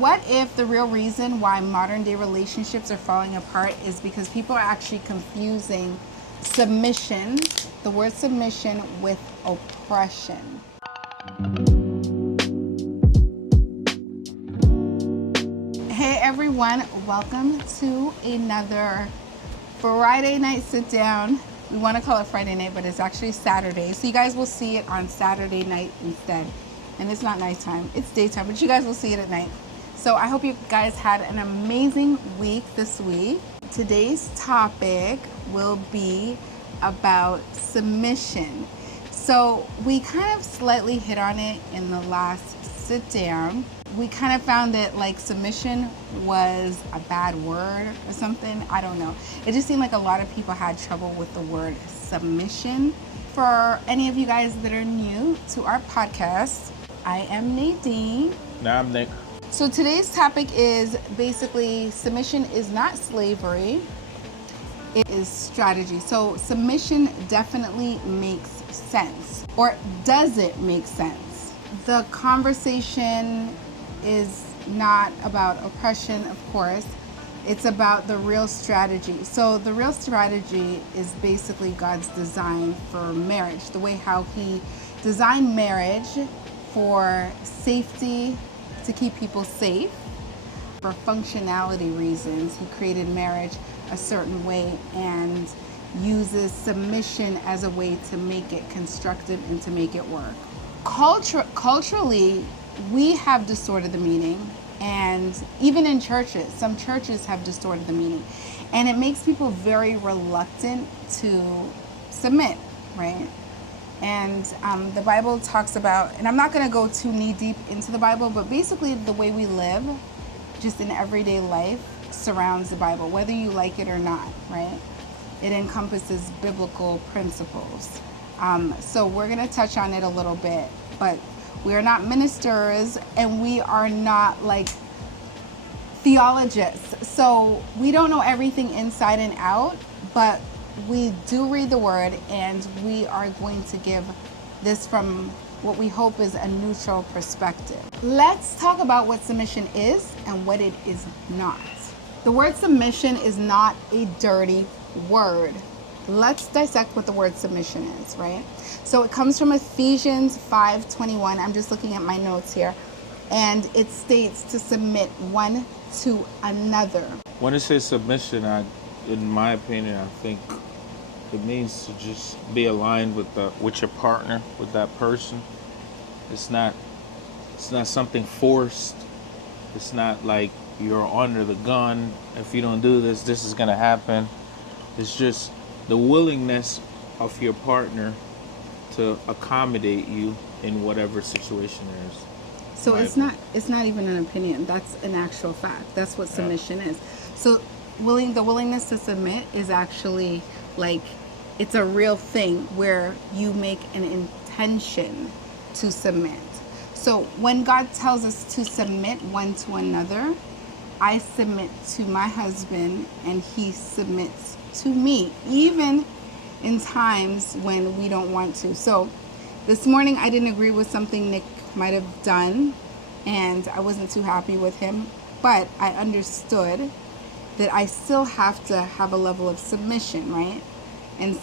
what if the real reason why modern day relationships are falling apart is because people are actually confusing submission, the word submission, with oppression? Hey everyone, welcome to another Friday night sit down. We want to call it Friday night, but it's actually Saturday. So you guys will see it on Saturday night instead. And it's not nighttime, it's daytime, but you guys will see it at night. So I hope you guys had an amazing week this week. Today's topic will be about submission. So we kind of slightly hit on it in the last sit down. We kind of found that like submission was a bad word or something. I don't know. It just seemed like a lot of people had trouble with the word submission. For any of you guys that are new to our podcast, I am Nadine. Nah, I'm Nick. So today's topic is basically submission is not slavery, it is strategy. So submission definitely makes sense. Or does it make sense? The conversation is not about oppression, of course. It's about the real strategy. So the real strategy is basically God's design for marriage, the way how He designed marriage for safety, to keep people safe. For functionality reasons, He created marriage a certain way and uses submission as a way to make it constructive and to make it work. Culturally, we have distorted the meaning, and even in churches, some churches have distorted the meaning, and it makes people very reluctant to submit, right? And the Bible talks about, and I'm not going to go too knee deep into the Bible, but basically the way we live just in everyday life surrounds the Bible, whether you like it or not, right? It encompasses biblical principles. So we're going to touch on it a little bit, but we are not ministers and we are not like theologists. So we don't know everything inside and out, but we do read the word, and we are going to give this from what we hope is a neutral perspective. Let's talk about what submission is and what it is not. The word submission is not a dirty word. Let's dissect what the word submission is, right? So it comes from Ephesians 5:21. I'm just looking at my notes here. And it states to submit one to another. When it says submission, in my opinion, I think it means to just be aligned with your partner, with that person. It's not something forced. It's not like you're under the gun. If you don't do this, this is gonna happen. It's just the willingness of your partner to accommodate you in whatever situation there is. So it's not even an opinion. That's an actual fact. That's what submission is. So the willingness to submit is actually like, it's a real thing where you make an intention to submit. So when God tells us to submit one to another, I submit to my husband and he submits to me, even in times when we don't want to. So this morning I didn't agree with something Nick might have done, and I wasn't too happy with him, but I understood that I still have to have a level of submission, right? And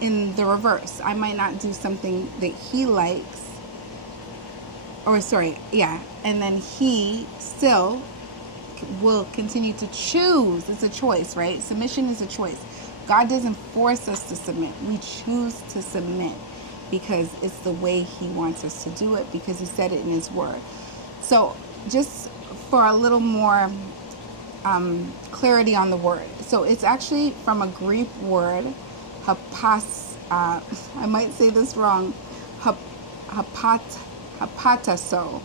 in the reverse, I might not do something that he likes, and then he still will continue to choose. It's a choice, right? Submission is a choice. God doesn't force us to submit. We choose to submit because it's the way He wants us to do it, because He said it in His Word. So just for a little more clarity on the word. So it's actually from a Greek word, I might say this wrong, hapatasso.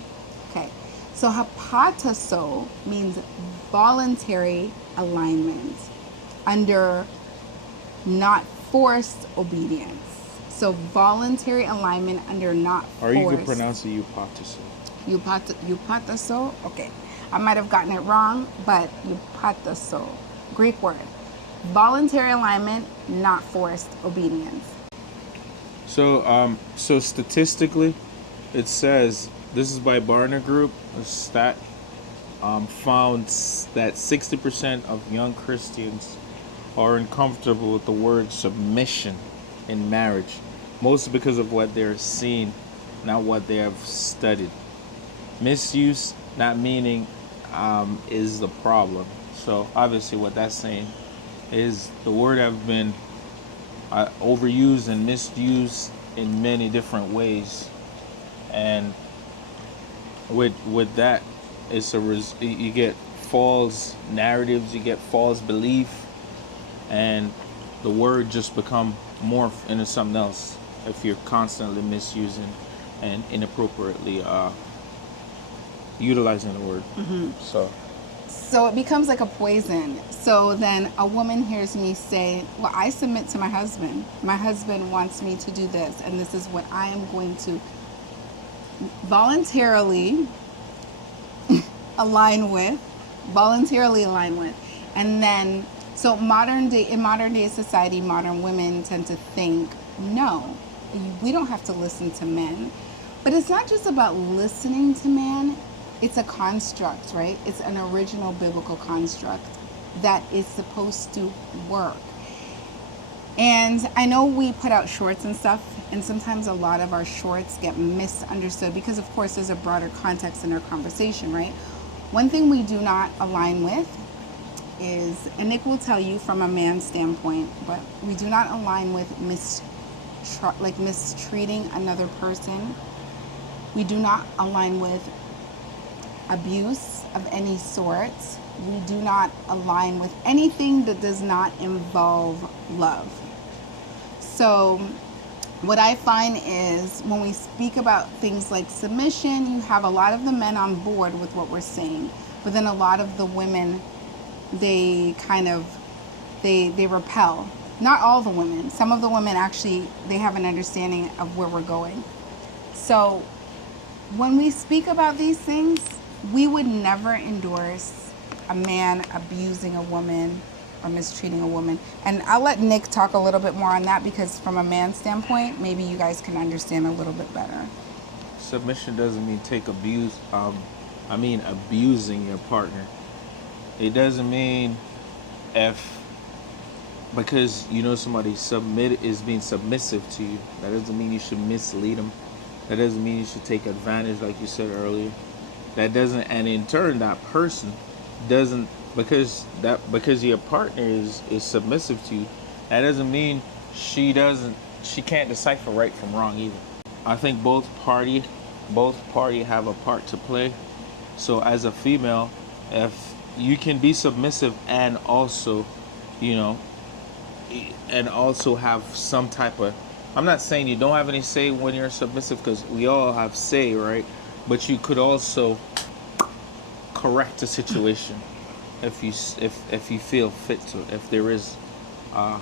Okay, so hapatasso means voluntary alignment under not forced obedience. So voluntary alignment under not forced. Or you could pronounce it eupatasso. Eupatasso? Okay. I might have gotten it wrong, but eupatasso. Greek word. Voluntary alignment, not forced obedience. So statistically, it says, this is by Barner Group, a stat, found that 60% of young Christians are uncomfortable with the word submission in marriage, mostly because of what they're seeing, not what they have studied. Misuse, not meaning, is the problem. So obviously, what that's saying is the word have been overused and misused in many different ways, and with that, you get false narratives, you get false belief, and the word just become morph into something else if you're constantly misusing and inappropriately utilizing the word. So it becomes like a poison. So then a woman hears me say, well, I submit to my husband. My husband wants me to do this, and this is what I am going to voluntarily align with. And then, so in modern day society, modern women tend to think, no, we don't have to listen to men. But it's not just about listening to man. It's a construct, right? It's an original biblical construct that is supposed to work. And I know we put out shorts and stuff, and sometimes a lot of our shorts get misunderstood because, of course, there's a broader context in our conversation, right? One thing we do not align with is, and Nick will tell you from a man's standpoint, but we do not align with mistreating another person. We do not align with abuse of any sort. We do not align with anything that does not involve love. So what I find is when we speak about things like submission, you have a lot of the men on board with what we're saying, but then a lot of the women, they repel. Not all the women. Some of the women actually, they have an understanding of where we're going. So when we speak about these things, we would never endorse a man abusing a woman or mistreating a woman. And I'll let Nick talk a little bit more on that, because from a man's standpoint, maybe you guys can understand a little bit better. Submission doesn't mean abusing your partner. It doesn't mean because somebody is being submissive to you, that doesn't mean you should mislead them. That doesn't mean you should take advantage, like you said earlier. That doesn't, and in turn, that person doesn't, because your partner is submissive to you, that doesn't mean she can't decipher right from wrong either. I think both party have a part to play. So as a female, if you can be submissive and also have some type of, I'm not saying you don't have any say when you're submissive, because we all have say, right? But you could also correct a situation if you feel fit to, if there is a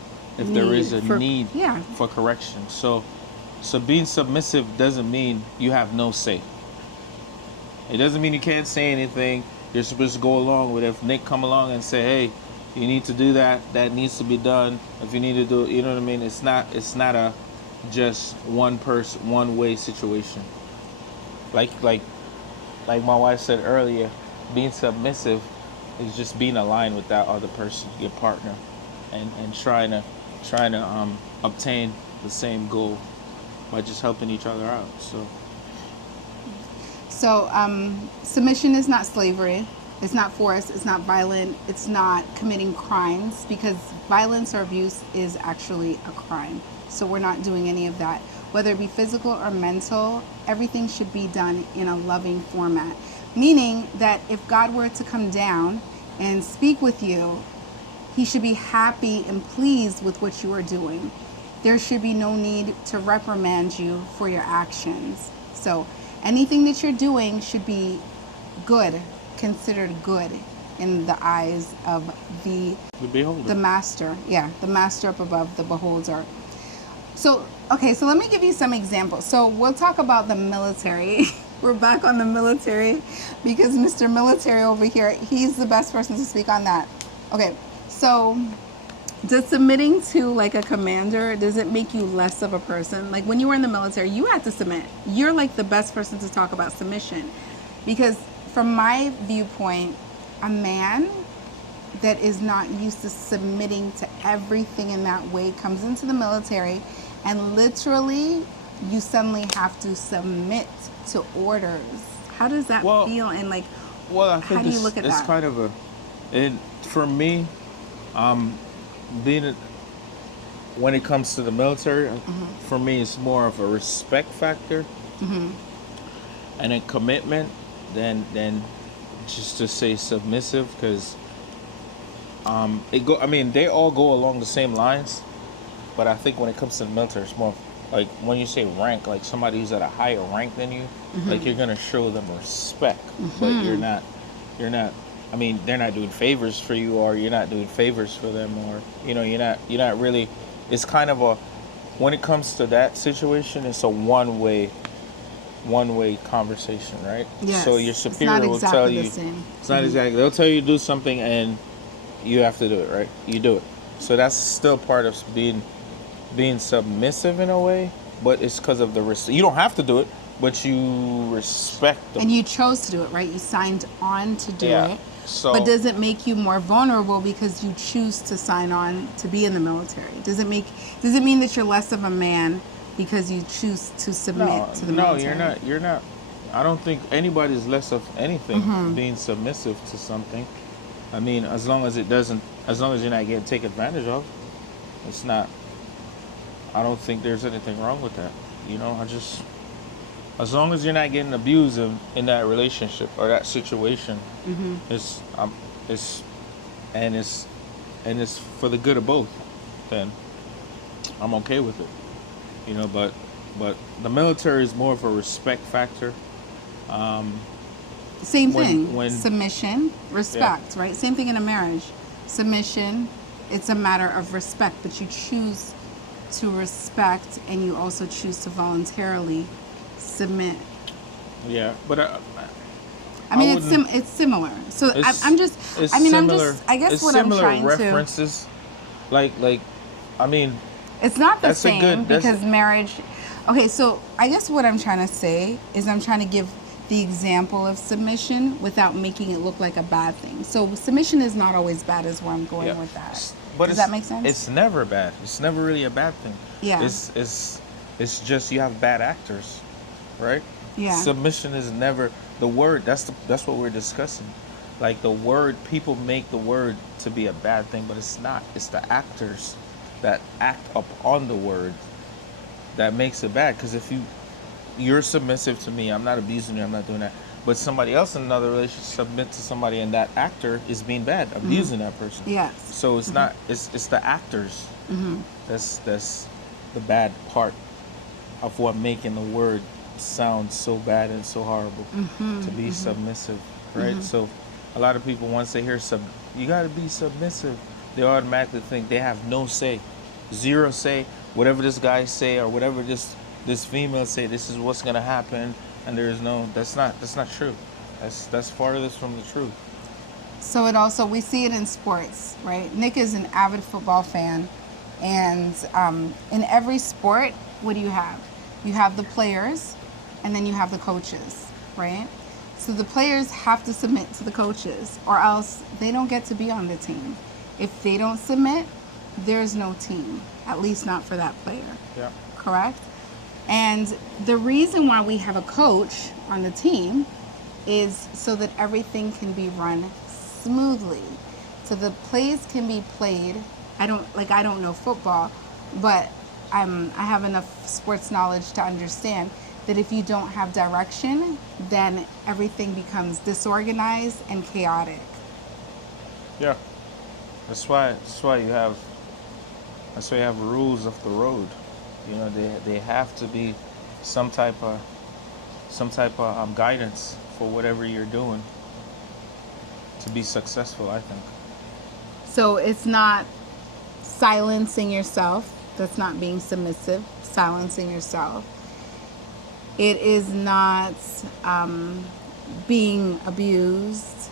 need for correction. So being submissive doesn't mean you have no say. It doesn't mean you can't say anything. You're supposed to go along with it. If Nick come along and say, hey, you need to do that needs to be done. If you need to do it, you know what I mean? It's not a just one way situation. Like my wife said earlier, being submissive is just being aligned with that other person, your partner, and trying to obtain the same goal by just helping each other out. So submission is not slavery. It's not force. It's not violent. It's not committing crimes, because violence or abuse is actually a crime. So we're not doing any of that. Whether it be physical or mental, everything should be done in a loving format. Meaning that if God were to come down and speak with you, he should be happy and pleased with what you are doing. There should be no need to reprimand you for your actions. So anything that you're doing should be good, considered good in the eyes of the beholder. The master. Yeah, the master up above, the beholder. So let me give you some examples. So we'll talk about the military. We're back on the military because Mr. Military over here, he's the best person to speak on that. Okay, so does submitting to like a commander, does it make you less of a person? Like when you were in the military, you had to submit. You're like the best person to talk about submission, because from my viewpoint, a man that is not used to submitting to everything in that way comes into the military, and literally you suddenly have to submit to orders. How does that feel? And like, well, I how think do you look at it's that? kind of for me, being when it comes to the military, for me, it's more of a respect factor and a commitment than just to say submissive, because I mean, they all go along the same lines, but I think when it comes to the military, it's more like when you say rank, like somebody who's at a higher rank than you, like you're gonna show them respect, but you're not. I mean, they're not doing favors for you, or you're not doing favors for them, or you're not really. It's kind of a, when it comes to that situation, it's a one-way conversation, right? Yes. So your superior will tell you, the same. it's not exactly. They'll tell you to do something, and you have to do it, right? You do it. So that's still part of being submissive in a way, but it's because of the risk. You don't have to do it, but you respect them. And you chose to do it, right? You signed on to do it. So, but does it make you more vulnerable because you choose to sign on to be in the military? Does it mean that you're less of a man because you choose to submit to the military? No, you're not. I don't think anybody's less of anything being submissive to something. I mean, as long as you're not getting taken advantage of, it's not. I don't think there's anything wrong with that. As long as you're not getting abused in that relationship or that situation, it's for the good of both, then I'm okay with it. But the military is more of a respect factor. Same thing. Submission, respect, right? Same thing in a marriage. Submission, it's a matter of respect, but you choose to respect, and you also choose to voluntarily submit. Yeah, but I mean, it's similar. So I guess what I'm trying references, to like, I mean, it's not the same because marriage. Okay, so I guess what I'm trying to say is I'm trying to give the example of submission without making it look like a bad thing. So submission is not always bad, is where I'm going with that. But does that make sense? It's never bad. It's never really a bad thing. Yeah. It's just you have bad actors, right? Yeah. Submission is never the word. That's what we're discussing. Like the word, people make the word to be a bad thing, but it's not. It's the actors that act upon the word that makes it bad. Because if you're submissive to me, I'm not abusing you, I'm not doing that. But somebody else in another relationship submit to somebody, and that actor is being bad, abusing that person. Yes. So it's not. It's the actors. That's the bad part of what making the word sound so bad and so horrible. To be submissive, right? So a lot of people, once they hear you got to be submissive, they automatically think they have no say, zero say. Whatever this guy say or whatever this female say, this is what's gonna happen, and that's not true. That's farthest from the truth. So we see it in sports, right? Nick is an avid football fan, and in every sport, what do you have? You have the players, and then you have the coaches, right? So the players have to submit to the coaches, or else they don't get to be on the team. If they don't submit, there's no team, at least not for that player. Yeah. Correct? And the reason why we have a coach on the team is so that everything can be run smoothly. So the plays can be played. I don't know football, but I have enough sports knowledge to understand that if you don't have direction, then everything becomes disorganized and chaotic. Yeah. That's why you have rules of the road. They have to be some type of guidance for whatever you're doing to be successful, I think. So it's not silencing yourself. That's not being submissive. Silencing yourself. It is not being abused.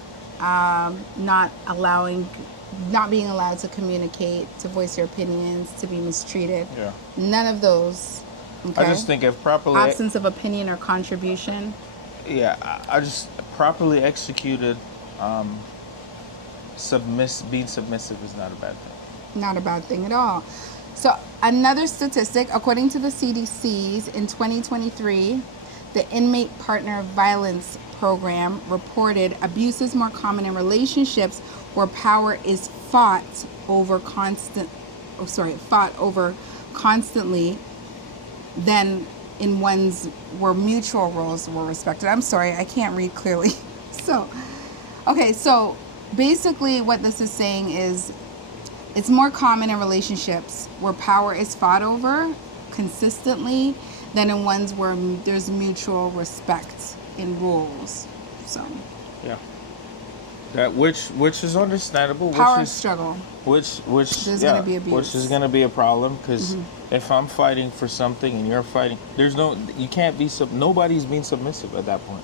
Not being allowed to communicate, to voice your opinions, to be mistreated. Yeah. None of those. Okay? I just think if properly... Absence of opinion or contribution. Yeah, I just properly executed, being submissive is not a bad thing. Not a bad thing at all. So another statistic, according to the CDC's in 2023, the Inmate Partner Violence Program reported abuse is more common in relationships where power is fought over constantly than in ones where mutual roles were respected. I'm sorry, I can't read clearly. So basically what this is saying is it's more common in relationships where power is fought over consistently than in ones where there's mutual respect in rules. So yeah, that which is understandable. Power struggle. Which there's gonna be abuse. Which is gonna be a problem because if I'm fighting for something and you're fighting, you can't be nobody's being submissive at that point.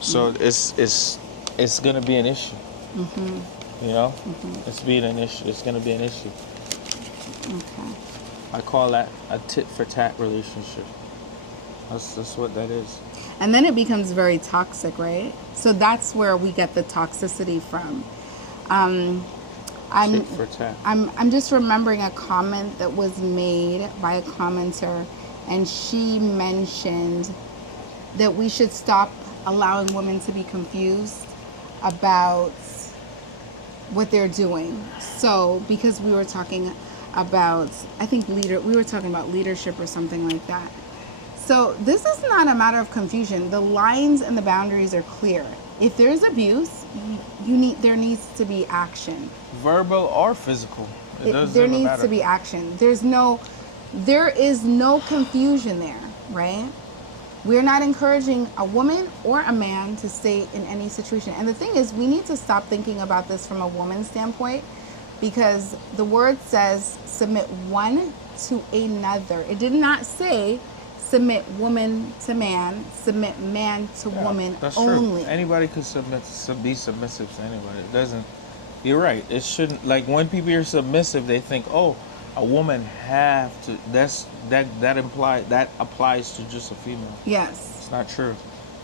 So it's gonna be an issue. You know, it's gonna be an issue. Okay. I call that a tit for tat relationship. That's what that is. And then it becomes very toxic, right? So that's where we get the toxicity from. Tit for tat. I'm just remembering a comment that was made by a commenter, and she mentioned that we should stop allowing women to be confused about what they're doing. So because we were talking about, I think we were talking about leadership or something like that. So this is not a matter of confusion. The lines and the boundaries are clear. If there's abuse, there needs to be action. Verbal or physical. There needs to be action. There is no confusion there, right? We're not encouraging a woman or a man to stay in any situation. And the thing is, we need to stop thinking about this from a woman's standpoint, because the word says submit one to another. It did not say submit woman to man, submit man to woman that's only. True. Anybody could be submissive to anybody. It doesn't. You're right. It shouldn't. Like when people are submissive, they think, oh, a woman have to. That applies to just a female. Yes. It's not true.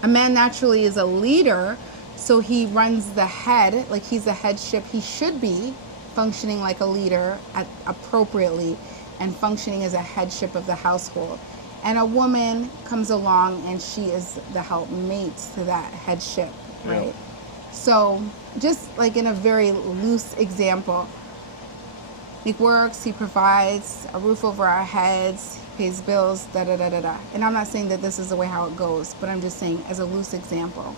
A man naturally is a leader, so he runs the head, like he's a headship. He should be functioning like a leader appropriately and functioning as a headship of the household. And a woman comes along and she is the helpmate to that headship, right? Yeah. So just like in a very loose example, Nick works, he provides a roof over our heads, pays bills, da-da-da-da-da. And I'm not saying that this is the way how it goes, but I'm just saying as a loose example.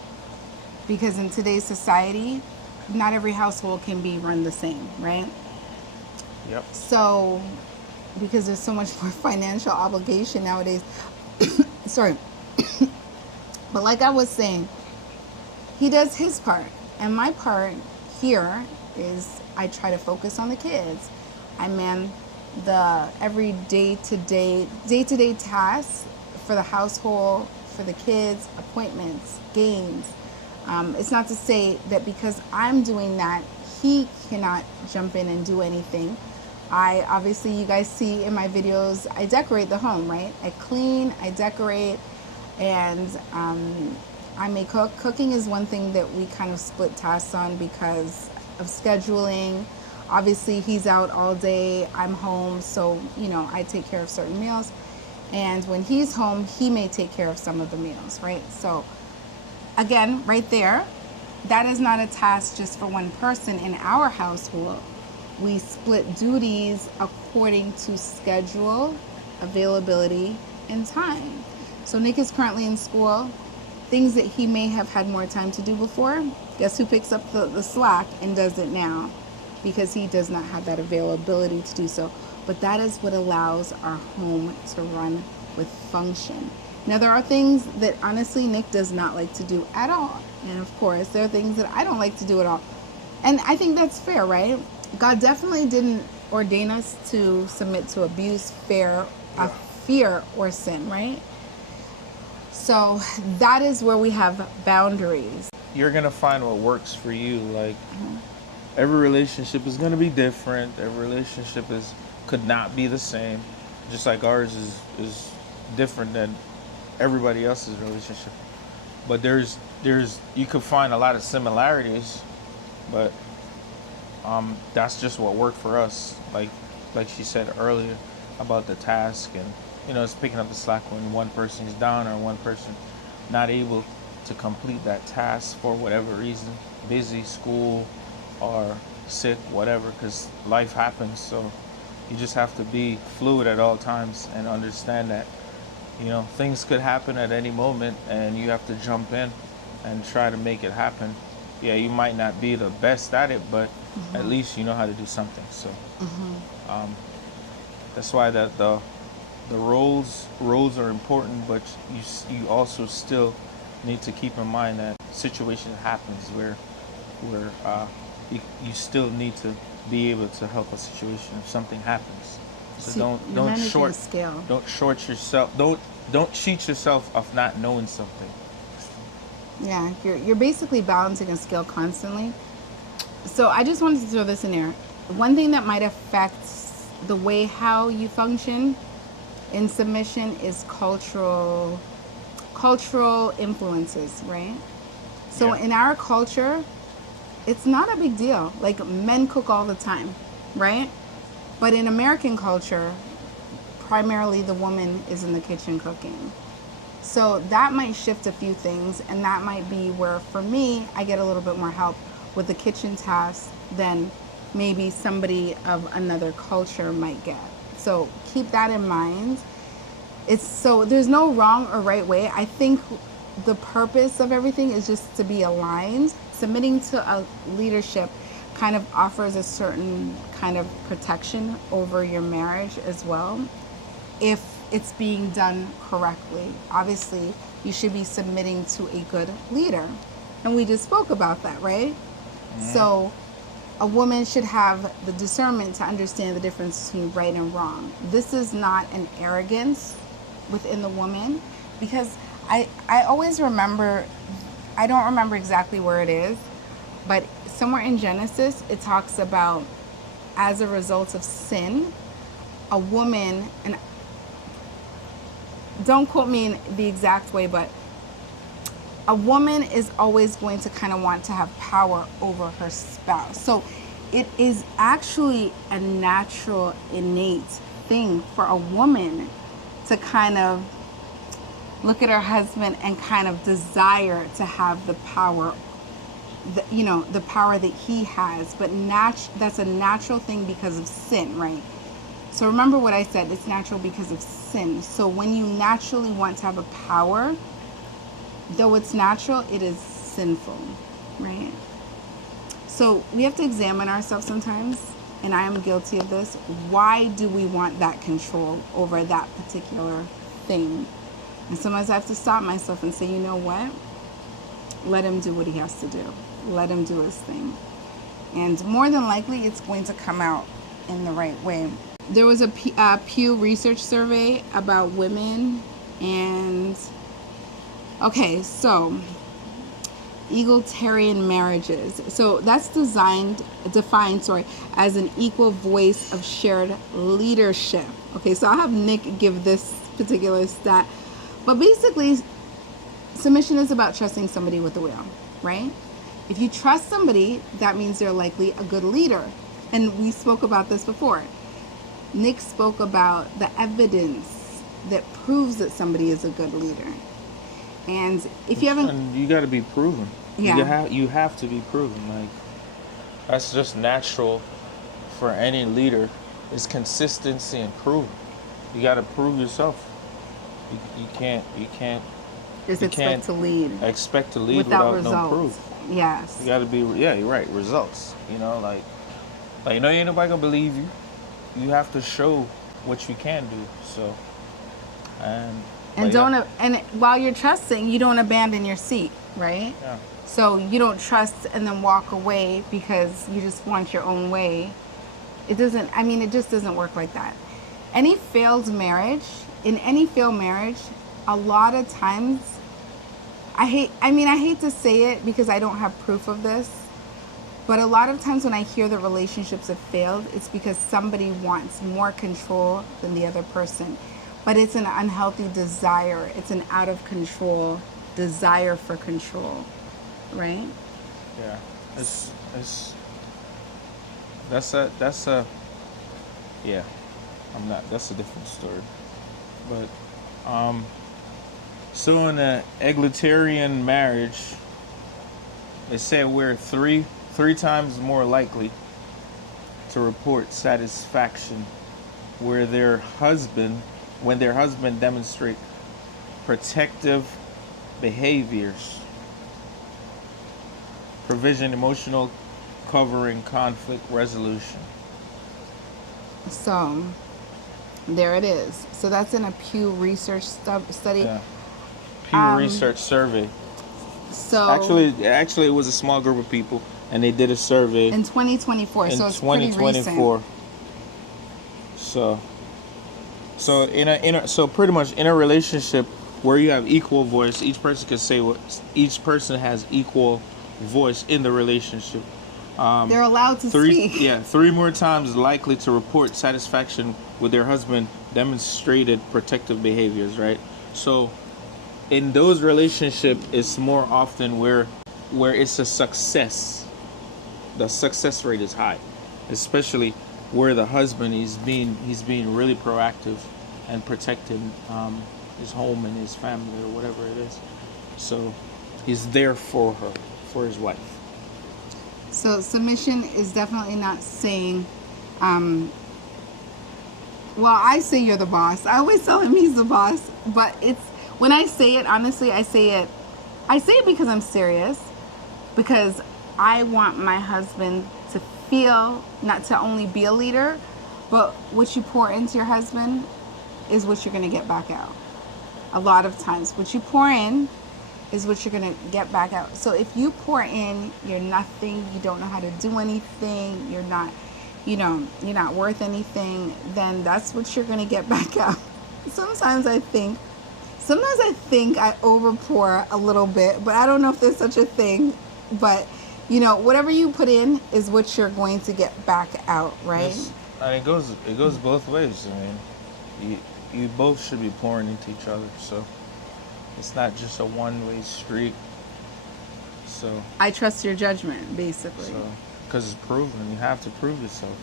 Because in today's society, not every household can be run the same, right? Yep. So, because there's so much more financial obligation nowadays. Sorry. But like I was saying, he does his part. And my part here is I try to focus on the kids. I man the every day-to-day tasks for the household, for the kids, appointments, games. It's not to say that because I'm doing that, he cannot jump in and do anything. Obviously, you guys see in my videos, I decorate the home, right? I clean, I decorate, and I may cook. Cooking is one thing that we kind of split tasks on because of scheduling. Obviously, he's out all day, I'm home, so, I take care of certain meals. And when he's home, he may take care of some of the meals, right? So, again, right there, that is not a task just for one person in our household. We split duties according to schedule, availability, and time. So Nick is currently in school. Things that he may have had more time to do before, guess who picks up the slack and does it now? Because he does not have that availability to do so. But that is what allows our home to run with function. Now, there are things that honestly Nick does not like to do at all. And of course, there are things that I don't like to do at all. And I think that's fair, right? God definitely didn't ordain us to submit to abuse, fear, or sin, right? So that is where we have boundaries. You're going to find what works for you. Like, every relationship is going to be different. Every relationship could not be the same. Just like ours is different than everybody else's relationship. but there's you could find a lot of similarities, but that's just what worked for us. Like she said earlier about the task, and it's picking up the slack when one person is down or one person not able to complete that task for whatever reason, busy, school, or sick, whatever, because life happens. So you just have to be fluid at all times and understand that things could happen at any moment, and you have to jump in and try to make it happen. Yeah, you might not be the best at it, but at least you know how to do something. So that's why the roles are important, but you also still need to keep in mind that situation happens where you still need to be able to help a situation if something happens. So don't short yourself. Don't cheat yourself of not knowing something. Yeah, you're basically balancing a scale constantly. So I just wanted to throw this in there. One thing that might affect the way how you function in submission is cultural influences, right? So in our culture, it's not a big deal. Like, men cook all the time, right? But in American culture, primarily the woman is in the kitchen cooking. So that might shift a few things, and that might be where, for me, I get a little bit more help with the kitchen tasks than maybe somebody of another culture might get. So keep that in mind. There's no wrong or right way. I think the purpose of everything is just to be aligned. Submitting to a leadership kind of offers a certain kind of protection over your marriage as well, if it's being done correctly. Obviously, you should be submitting to a good leader. And we just spoke about that, right? Mm-hmm. So a woman should have the discernment to understand the difference between right and wrong. This is not an arrogance within the woman, because I always remember, I don't remember exactly where it is, but somewhere in Genesis, it talks about, as a result of sin, a woman, and don't quote me in the exact way, but a woman is always going to kind of want to have power over her spouse. So it is actually a natural, innate thing for a woman to kind of look at her husband and kind of desire to have the power, the power that he has. But that's a natural thing because of sin, right? So remember what I said, it's natural because of sin. So when you naturally want to have a power, though it's natural, it is sinful, right? So we have to examine ourselves sometimes, and I am guilty of this. Why do we want that control over that particular thing? And sometimes I have to stop myself and say, you know what? Let him do what he has to do. Let him do his thing. And more than likely, it's going to come out in the right way. There was a Pew Research survey about women, and okay, so egalitarian marriages. So that's defined as an equal voice of shared leadership. Okay, so I'll have Nick give this particular stat. But basically, submission is about trusting somebody with the wheel, right? If you trust somebody, that means they're likely a good leader. And we spoke about this before. Nick spoke about the evidence that proves that somebody is a good leader. And if you haven't... And you got to be proven. Yeah. You have to be proven. Like, that's just natural for any leader, is consistency and proving. You got to prove yourself. You can't just expect to lead without results. No proof. Yes. You got to be, you're right, results. Like ain't nobody gonna believe you. You have to show what you can do. So, and while you're trusting, you don't abandon your seat, right? Yeah. So you don't trust and then walk away because you just want your own way. It just doesn't work like that. In any failed marriage, a lot of times, I hate to say it because I don't have proof of this, but a lot of times when I hear that relationships have failed, it's because somebody wants more control than the other person. But it's an unhealthy desire. It's an out of control desire for control, right? Yeah. That's a yeah. I'm not. That's a different story. But so in an egalitarian marriage, they say we're three times more likely to report satisfaction where their husband when their husband demonstrate protective behaviors, provision, emotional covering, conflict resolution. So there it is. So that's in a Pew Research study. Yeah. Pew Research survey. So Actually, it was a small group of people, and they did a survey in 2024. in So it's pretty 2024. recent. So pretty much in a relationship where you have equal voice, each person can say what each person has equal voice in the relationship. They're allowed to speak. Three more times likely to report satisfaction with their husband demonstrated protective behaviors, right? So in those relationships, it's more often where it's a success. The success rate is high, especially where the husband he's being really proactive and protecting his home and his family or whatever it is. So he's there for her, for his wife. So submission is definitely not saying, well, I say you're the boss. I always tell him he's the boss, but it's when I say it, honestly, I say it because I'm serious, because I want my husband to feel not to only be a leader, but what you pour into your husband is what you're going to get back out. A lot of times, what you pour in is what you're going to get back out. So if you pour in, you're nothing, you don't know how to do anything, you're not worth anything, then that's what you're going to get back out. Sometimes I think I overpour a little bit, but I don't know if there's such a thing. But whatever you put in is what you're going to get back out, right? It goes both ways. I mean, you both should be pouring into each other. So it's not just a one-way street. So I trust your judgment, basically. So because it's proven, you have to prove yourself.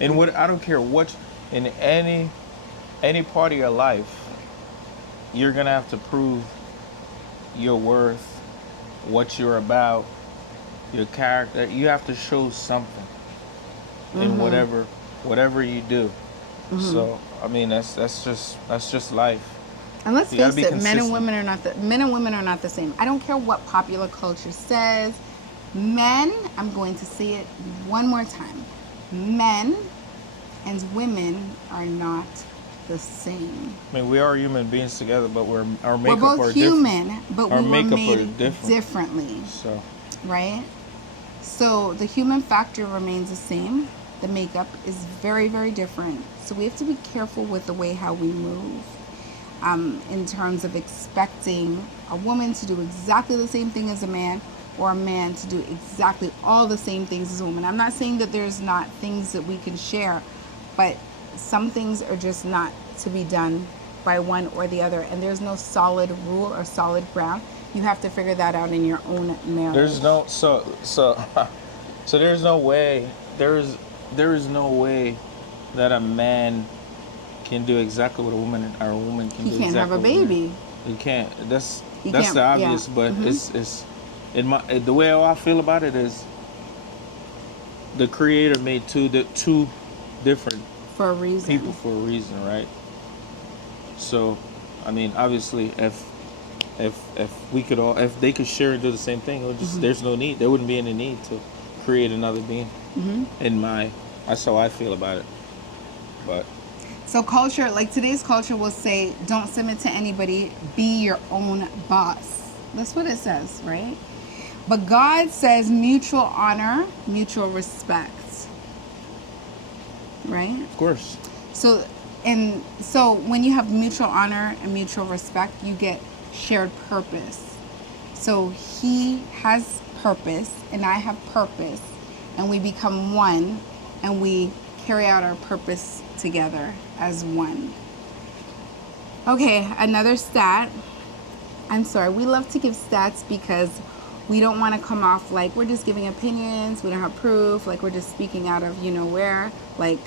And I don't care what in any part of your life, you're gonna have to prove your worth, what you're about, your character. You have to show something in whatever you do. Mm-hmm. So I mean that's just life. And let's face it, men and women are not the same. I don't care what popular culture says. Men, I'm going to say it one more time. Men and women are not the same. I mean, we are human beings together, but our makeup we're both are human, different. but our we were makeup made are different. differently. So, right? So the human factor remains the same. The makeup is very, very different. So we have to be careful with the way how we move. In terms of expecting a woman to do exactly the same thing as a man, or a man to do exactly all the same things as a woman. I'm not saying that there's not things that we can share, but some things are just not to be done by one or the other, and there's no solid rule or solid ground. You have to figure that out in your own marriage. There's no so there's no way there is no way that a man can do exactly what a woman can do. He can't exactly have a baby. He can't. That's can't, the obvious, but it's in the way I feel about it is the Creator made two different for a reason. People for a reason, right? So, I mean, obviously, if they could share and do the same thing, it would just there's no need. There wouldn't be any need to create another being. That's how I feel about it. But so culture, like today's culture, will say, "Don't submit to anybody. Be your own boss." That's what it says, right? But God says mutual honor, mutual respect. Right? Of course. So when you have mutual honor and mutual respect, you get shared purpose. So he has purpose and I have purpose, and we become one, and we carry out our purpose together as one. Okay, another stat. I'm sorry, we love to give stats because we don't want to come off like we're just giving opinions, we don't have proof, like we're just speaking out of you know where. Like,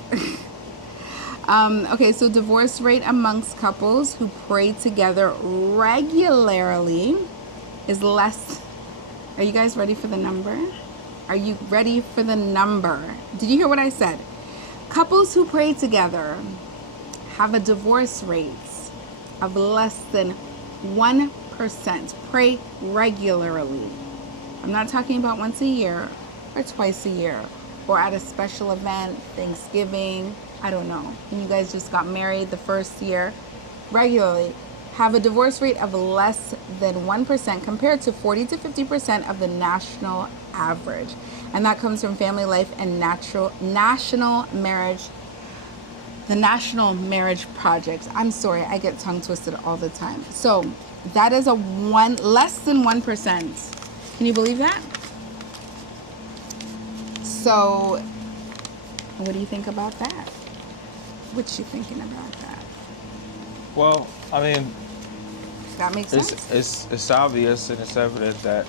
okay, so divorce rate amongst couples who pray together regularly is less. Are you guys ready for the number? Are you ready for the number? Did you hear what I said? Couples who pray together have a divorce rate of less than 1%. Pray regularly. I'm not talking about once a year or twice a year or at a special event, Thanksgiving, I don't know. And you guys just got married the first year. Regularly have a divorce rate of less than 1% compared to 40 to 50% of the national average. And that comes from Family Life and National Marriage, the National Marriage Project. I'm sorry, I get tongue twisted all the time. So that is less than 1%. Can you believe that? So what do you think about that? What you thinking about that? Well, I mean, That makes sense? it's obvious and it's evident that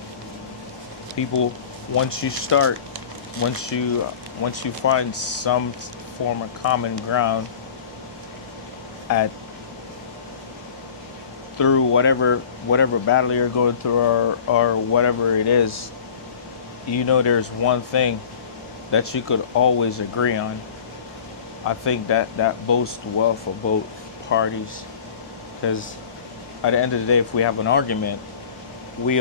people, once you find some form of common ground through whatever battle you're going through or whatever it is, you know there's one thing that you could always agree on. I think that bodes well for both parties, because at the end of the day, if we have an argument, we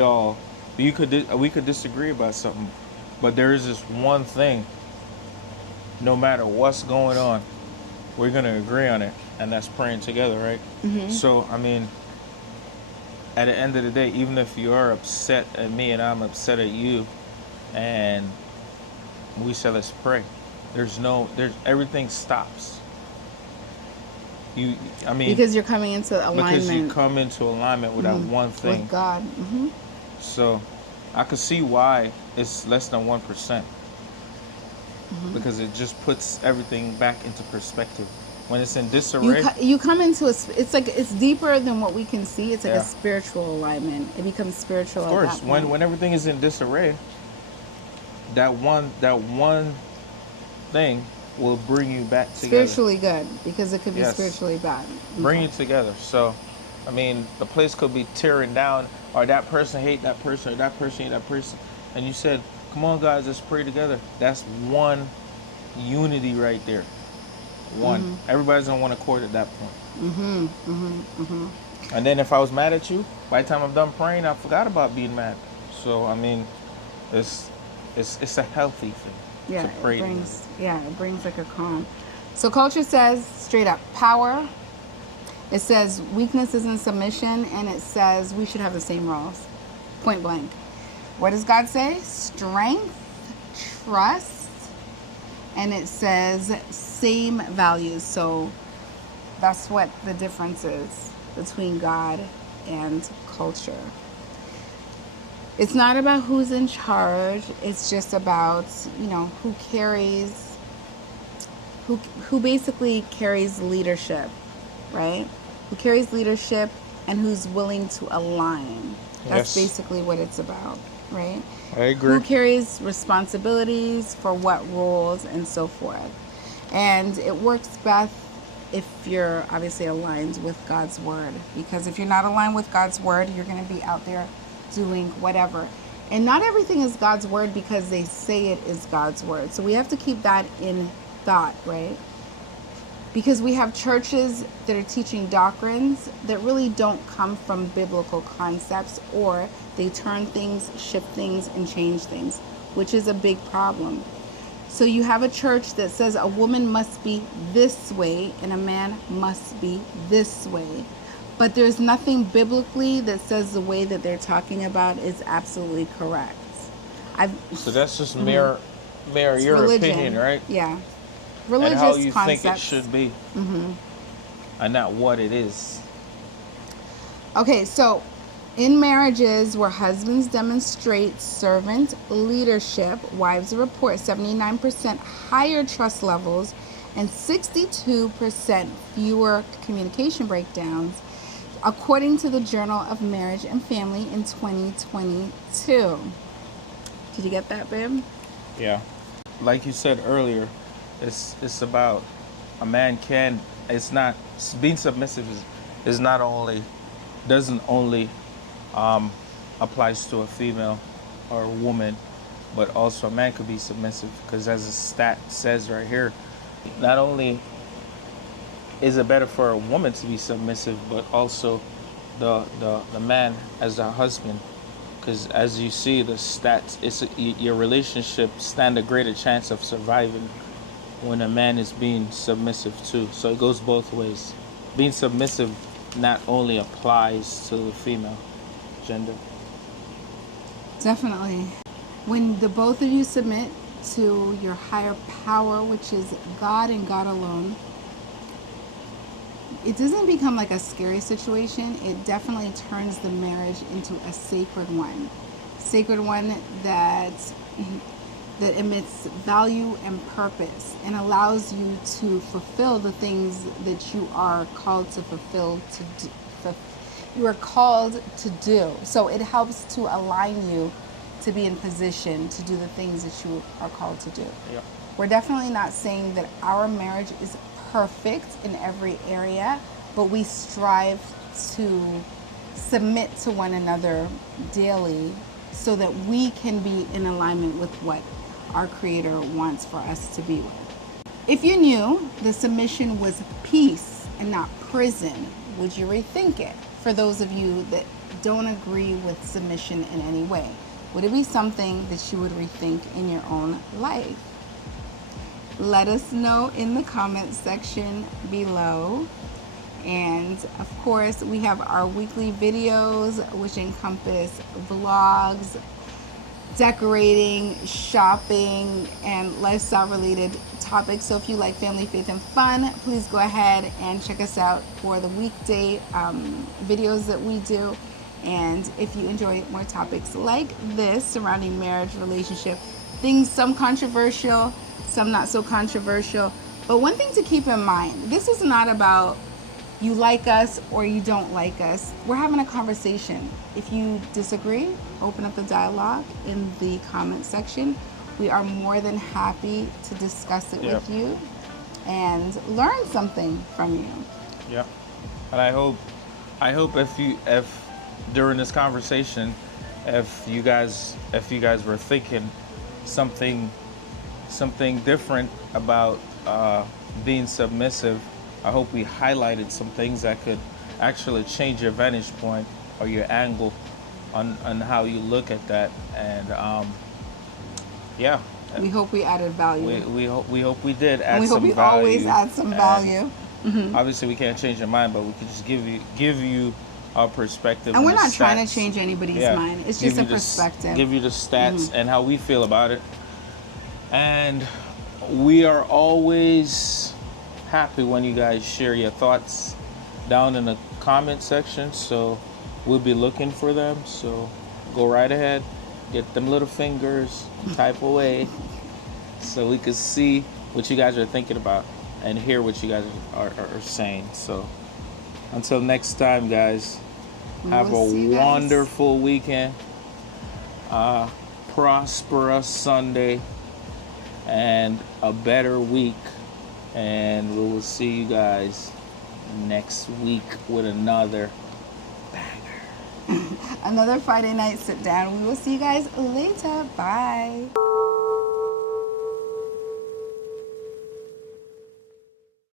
could disagree about something, but there is this one thing. No matter what's going on, we're gonna agree on it, and that's praying together, right? Mm-hmm. So I mean, at the end of the day, even if you are upset at me and I'm upset at you, and we say let's pray, there's everything stops. Because you're coming into alignment. Because you come into alignment with that one thing. With God. Mm-hmm. So I could see why it's less than 1%. Mm-hmm. Because it just puts everything back into perspective. When it's in disarray, you come into it's like it's deeper than what we can see. It's like a spiritual alignment. It becomes spiritual. Of course, when everything is in disarray, that one thing will bring you back together. Spiritually good, because it could be spiritually bad. Bring you together. So, I mean, the place could be tearing down, or that person hate that person, or that person hate that person, and you said, "Come on, guys, let's pray together." That's one unity right there. One. Mm-hmm. Everybody's on one accord at that point. Mm-hmm. Mm-hmm. Mm-hmm. And then if I was mad at you, by the time I'm done praying, I forgot about being mad. So I mean, it's a healthy thing. Yeah, it brings like a calm. So culture says straight up power. It says weakness isn't submission, and it says we should have the same roles. Point blank. What does God say? Strength, trust, and it says same values. So that's what the difference is between God and culture. It's not about who's in charge. It's just about, who basically carries leadership, right? Who carries leadership and who's willing to align. That's basically what it's about, right? I agree. Who carries responsibilities for what roles and so forth. And it works best if you're obviously aligned with God's word. Because if you're not aligned with God's word, you're going to be out there doing whatever. And not everything is God's word because they say it is God's word. So we have to keep that in thought, right? Because we have churches that are teaching doctrines that really don't come from biblical concepts, or they turn things, shift things, and change things, which is a big problem. So you have a church that says a woman must be this way and a man must be this way. But there's nothing biblically that says the way that they're talking about is absolutely correct. So that's just mere your religion. Opinion, right? Yeah. Religious and how you concepts. think it should be. Mm-hmm. And not what it is. Okay, so in marriages where husbands demonstrate servant leadership, wives report 79% higher trust levels and 62% fewer communication breakdowns. according to the Journal of Marriage and Family in 2022. Did you get that, babe? Yeah. Like you said earlier, it's about a man can. It's not being submissive is not only doesn't only applies to a female or a woman, but also a man could be submissive, because as the stat says right here, not only is it better for a woman to be submissive, but also the man as a husband, because as you see the stats, your relationship stand a greater chance of surviving when a man is being submissive too. So it goes both ways. Being submissive not only applies to the female gender. Definitely. When the both of you submit to your higher power, which is God and God alone, it doesn't become like a scary situation. It definitely turns the marriage into a sacred one. Sacred one that emits value and purpose and allows you to fulfill the things that you are called to fulfill, you are called to do. So it helps to align you to be in position to do the things that you are called to do. Yeah. We're definitely not saying that our marriage is perfect in every area, but we strive to submit to one another daily so that we can be in alignment with what our Creator wants for us to be with. If you knew the submission was peace and not prison, would you rethink it? For those of you that don't agree with submission in any way, would it be something that you would rethink in your own life? Let us know in the comment section below. And of course, we have our weekly videos, which encompass vlogs, decorating, shopping, and lifestyle related topics. So if you like family, faith, and fun, please go ahead and check us out for the weekday videos that we do. And if you enjoy more topics like this surrounding marriage, relationship, things, some controversial, some not so controversial. But one thing to keep in mind, this is not about you like us or you don't like us. We're having a conversation. If you disagree, open up the dialogue in the comment section. We are more than happy to discuss it with you and learn something from you. Yeah. And I hope if during this conversation, if you guys were thinking something different about being submissive, I hope we highlighted some things that could actually change your vantage point or your angle on how you look at that. And we hope we added value. We hope we did add and we some hope we value. always add some value. Obviously, we can't change your mind, but we could just give you our perspective. And we're not trying to change anybody's mind. It's just a perspective. Give you the stats and how we feel about it. And we are always happy when you guys share your thoughts down in the comment section. So we'll be looking for them. So go right ahead, get them little fingers, type away, so we can see what you guys are thinking about and hear what you guys are saying. So until next time, guys, have a wonderful weekend, prosperous Sunday, and a better week. And we will see you guys next week with another banger. Another Friday night sit down. We will see you guys later. Bye.